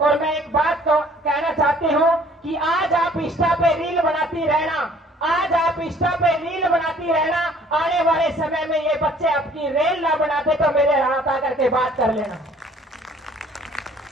और मैं एक बात कहना चाहती हूँ कि आज आप इंस्टा पे रील बनाती रहना, आज आप इंस्टा पे रील बनाती रहना, आने वाले समय में ये बच्चे आपकी रील ना बनाते तो मेरे हाथ आकर के बात कर लेना।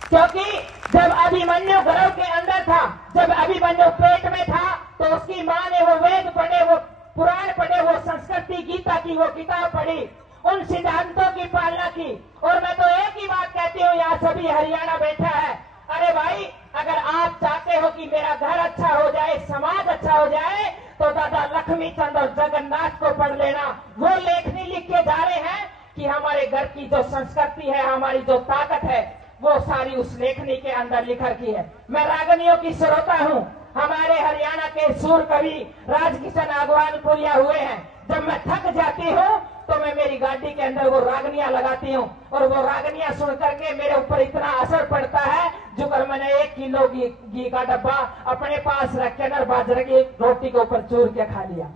क्योंकि जब अभिमन्यु गर्भ के अंदर था, जब अभिमन्यु पेट में था, तो उसकी माँ ने वो वेद पढ़े, वो पुराण पढ़े, वो संस्कृति गीता की वो किताब पढ़ी, उन सिद्धांतों की पालना की। और मैं तो एक ही बात कहती हूँ, यहाँ सभी हरियाणा बैठा है, अरे भाई अगर आप चाहते हो कि मेरा घर अच्छा हो जाए, समाज अच्छा हो जाए, तो दादा लक्ष्मी चंद और जगन्नाथ को पढ़ लेना। वो लेखनी लिख के जा रहे हैं कि हमारे घर की जो संस्कृति है, हमारी जो ताकत है, वो सारी उस लेखनी के अंदर लिख रखी है। मैं रागनियों की श्रोता हूँ, हमारे हरियाणा के सूर कवि राजकिशन आगवानपुरिया हुए हैं। जब मैं थक जाती हूँ तो मैं मेरी गाड़ी के अंदर वो रागनियां लगाती हूँ, और वो रागनियां सुन करके मेरे ऊपर इतना असर पड़ता है, जो कर मैंने 1 किलो घी का डब्बा अपने पास रख के न बाजरे की रोटी के ऊपर चूर के खा लिया।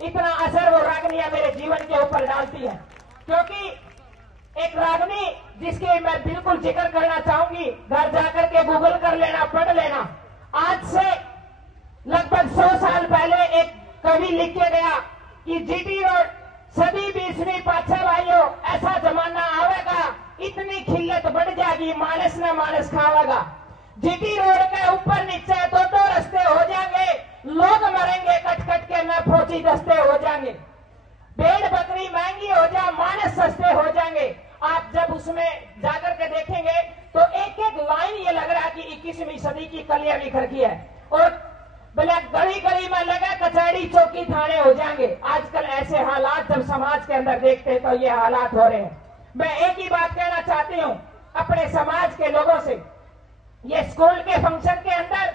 इतना असर वो रागनियां मेरे जीवन के ऊपर डालती है। क्योंकि एक रागनी जिसके मैं बिल्कुल जिक्र करना चाहूंगी, घर जाकर के गूगल कर लेना, पढ़ लेना। आज से लगभग 100 साल पहले एक कवि लिख के गया कि जीटी रोड सभी 20वीं पाछा भाइयों, ऐसा जमाना आवेगा, इतनी खिल्लत बढ़ जाएगी, मानस न मानस खावेगा। जीटी रोड के ऊपर नीचे 2-2 रास्ते हो जाएंगे, लोग मरेंगे कट कट के, न फौजी दस्ते हो जाएंगे, भेड़ बकरी महंगी हो जाए, मानस सस्ते हो जाएंगे। आप जब उसमें जाकर के देखेंगे तो एक एक लाइन ये लग रहा है कि 21वीं सदी की कलियां लिख रखी है। और बोले गली गली में लगा कचहरी चौकी थाने हो जाएंगे। आजकल ऐसे हालात जब समाज के अंदर देखते हैं तो ये हालात हो रहे हैं। मैं एक ही बात कहना चाहती हूँ अपने समाज के लोगों से, ये स्कूल के फंक्शन के अंदर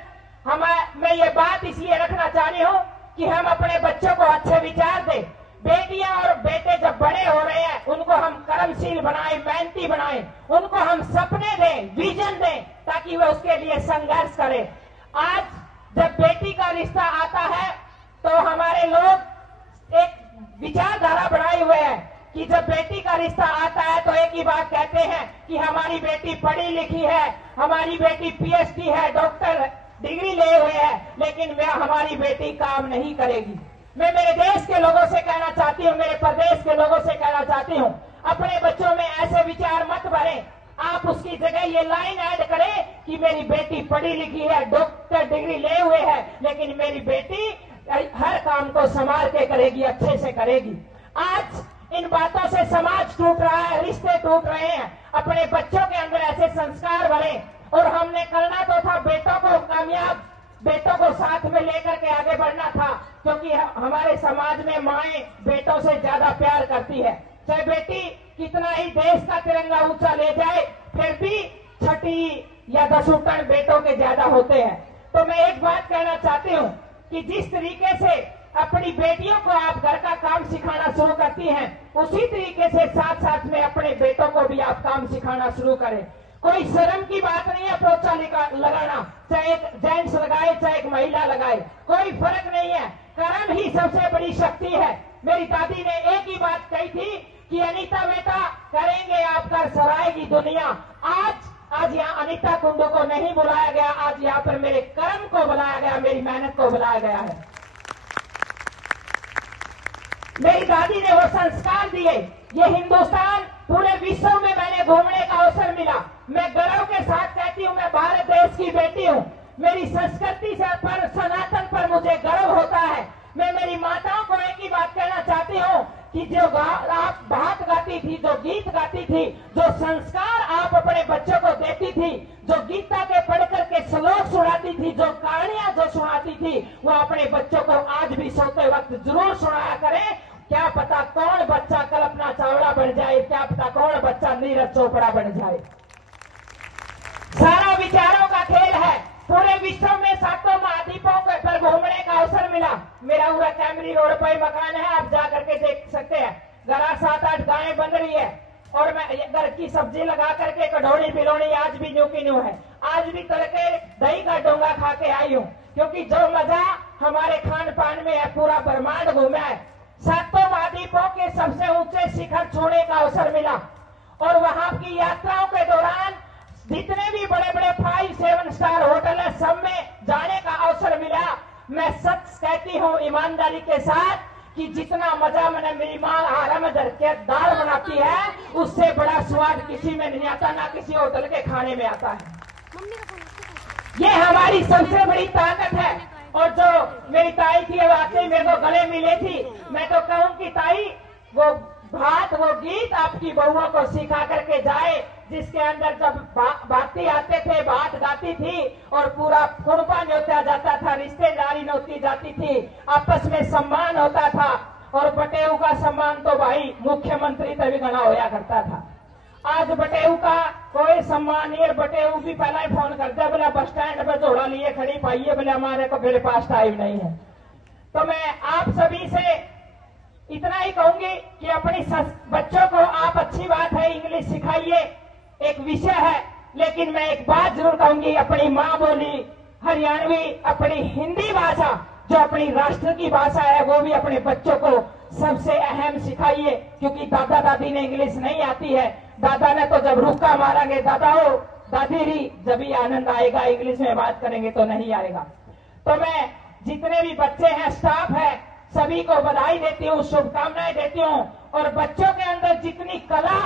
मैं ये बात इसलिए रखना चाह रही हूँ कि हम अपने बच्चों को अच्छे विचार दें। बेटियां और बेटे जब बड़े हो रहे हैं, उनको हम कर्मशील बनाएं, मेहनती बनाएं, उनको हम सपने दें, विजन दें, ताकि वह उसके लिए संघर्ष करें। आज जब बेटी का रिश्ता आता है तो हमारे लोग एक विचारधारा बनाए हुए हैं कि जब बेटी का रिश्ता आता है तो एक ही बात कहते हैं कि हमारी बेटी पढ़ी लिखी है, हमारी बेटी पीएचडी है, डॉक्टर डिग्री ले हुए है, लेकिन वह हमारी बेटी काम नहीं करेगी। मैं मेरे देश के लोगों से कहना चाहती हूँ, मेरे प्रदेश के लोगों से कहना चाहती हूँ, अपने बच्चों में ऐसे विचार मत भरें। आप उसकी जगह ये लाइन ऐड करें कि मेरी बेटी पढ़ी लिखी है, डॉक्टर डिग्री ले हुए है, लेकिन मेरी बेटी हर काम को संभाल के करेगी, अच्छे से करेगी। आज इन बातों से समाज टूट रहा है, रिश्ते टूट रहे हैं। अपने बच्चों के अंदर ऐसे संस्कार भरे। और हमने करना तो था बेटों को कामयाब, बेटों को साथ में लेकर के आगे बढ़ना था, क्योंकि हमारे समाज में माएं बेटों से ज्यादा प्यार करती है। चाहे बेटी कितना ही देश का तिरंगा ऊंचा ले जाए, फिर भी 6ठी या 10वीं टन बेटों के ज्यादा होते हैं। तो मैं एक बात कहना चाहती हूँ कि जिस तरीके से अपनी बेटियों को आप घर का काम सिखाना शुरू करती हैं, उसी तरीके से साथ साथ में अपने बेटों को भी आप काम सिखाना शुरू करें। कोई शर्म की बात नहीं है पोछा लगाना, चाहे एक जेंट्स लगाए चाहे एक महिला लगाए, कोई फर्क नहीं है। कर्म ही सबसे बड़ी शक्ति है। मेरी दादी ने एक ही बात कही थी कि अनीता बेटा करेंगे आपका सराएगी दुनिया। आज यहाँ अनीता कुंडू को नहीं बुलाया गया, आज यहाँ पर मेरे कर्म को बुलाया गया, मेरी मेहनत को बुलाया गया है। मेरी दादी ने वो संस्कार दिए। ये हिंदुस्तान पूरे विश्व में मैंने घूमने का अवसर मिला। मैं गर्व के साथ कहती हूँ मैं भारत देश की बेटी हूँ। मेरी संस्कृति से पर, सनातन पर मुझे गर्व होता है। मैं मेरी माताओं को एक ही बात कहना चाहती हूँ कि जो आप बात गाती थी, जो गीत गाती थी, जो संस्कार आप अपने बच्चों को देती थी, जो गीता के पढ़ करके श्लोक सुनाती थी, जो कहानियां जो सुनाती थी, वो अपने बच्चों को आज भी सोते वक्त जरूर सुनाया करें। क्या पता कौन बच्चा कल्पना चावला बन जाए, क्या पता कौन बच्चा नीरज चोपड़ा बन जाए। सारा विचारों का खेल है। पूरे विश्व में 7 महाद्वीपों पर घूमने का अवसर मिला। मेरा पूरा कैमरी रोड पर ही मकान है, आप जा करके देख सकते हैं। घर 7-8 गायें बन रही है और मैं घर की सब्जी लगा करके कढ़ौनी बिलोनी आज भी न्यू की न्यू है। आज भी तड़के दही का डोंगा खा के आई हूँ, क्योंकि जो मजा हमारे खान पान में है पूरा ब्रह्मांड घूमा है। 7 महाद्वीपों के सबसे ऊंचे शिखर छूने का अवसर मिला और वहां की यात्राओं के दौरान जितने भी बड़े बड़े 5, 7 ईमानदारी के साथ कि जितना मजा मैंने मेरी माँ आरा में धर के दाल बनाती है, उससे बड़ा स्वाद किसी में नहीं आता, ना किसी होटल के खाने में आता है। ये हमारी सबसे बड़ी ताकत है। और जो मेरी ताई थी वाकई मेरे को गले मिले थी, मैं तो कहूँ कि ताई वो बात, वो गीत आपकी बहुओं को सिखा करके जाए, जिसके अंदर जब बाती आते थे, बात गाती थी और पूरा कुर्बा न्योता जाता था, रिश्तेदारी नोती जाती थी, आपस में सम्मान होता था। और बटेऊ का सम्मान तो भाई मुख्यमंत्री तभी गणा होया करता था। आज बटेऊ का कोई सम्मान नहीं है। बटेऊ भी पहला ही फोन करते हैं, बोले बस स्टैंड पे झोला लिए खड़ी पाइए, बोले हमारे को मेरे पास टाइम नहीं है। तो मैं आप सभी से इतना ही कहूंगी कि अपनी बच्चों को आप, अच्छी बात है इंग्लिश सिखाइए, एक विषय है, लेकिन मैं एक बात जरूर कहूंगी, अपनी माँ बोली हरियाणवी, अपनी हिंदी भाषा जो अपनी राष्ट्र की भाषा है, वो भी अपने बच्चों को सबसे अहम सिखाइए। क्योंकि दादा दादी ने इंग्लिश नहीं आती है, दादा ने तो जब रुक्का मारेंगे दादा हो दादी री, जब ही आनंद आएगा, इंग्लिश में बात करेंगे तो नहीं आएगा। तो मैं जितने भी बच्चे हैं, स्टाफ है, सभी को बधाई देती हूँ, शुभकामनाएं देती हूँ। और बच्चों के अंदर जितनी कला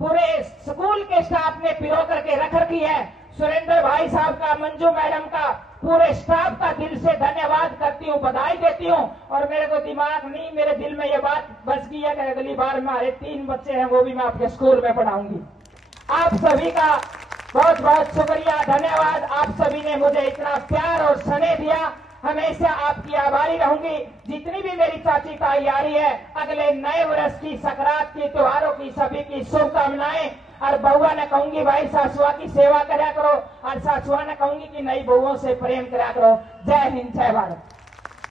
पूरे स्कूल के स्टाफ ने पिरो करके रख रखी है, सुरेंद्र भाई साहब का, मंजू मैडम का, पूरे स्टाफ का दिल से धन्यवाद करती हूँ, बधाई देती हूँ। और मेरे को दिमाग नहीं, मेरे दिल में ये बात बस गई है कि अगली बार हमारे 3 बच्चे हैं, वो भी मैं आपके स्कूल में पढ़ाऊंगी। आप सभी का बहुत बहुत शुक्रिया, धन्यवाद। आप सभी ने मुझे इतना प्यार और स्नेह दिया, हमेशा आपकी आभारी रहूंगी। जितनी भी मेरी चाची तैयारी है, अगले नए वर्ष की, सकरात की, त्योहारों की सभी की शुभकामनाएं। और बहुआ ने कहूंगी भाई सासुआ की सेवा करा करो, और सासुआ ने कहूंगी कि नई बहुओं से प्रेम करा करो। जय हिंद, जय भारत।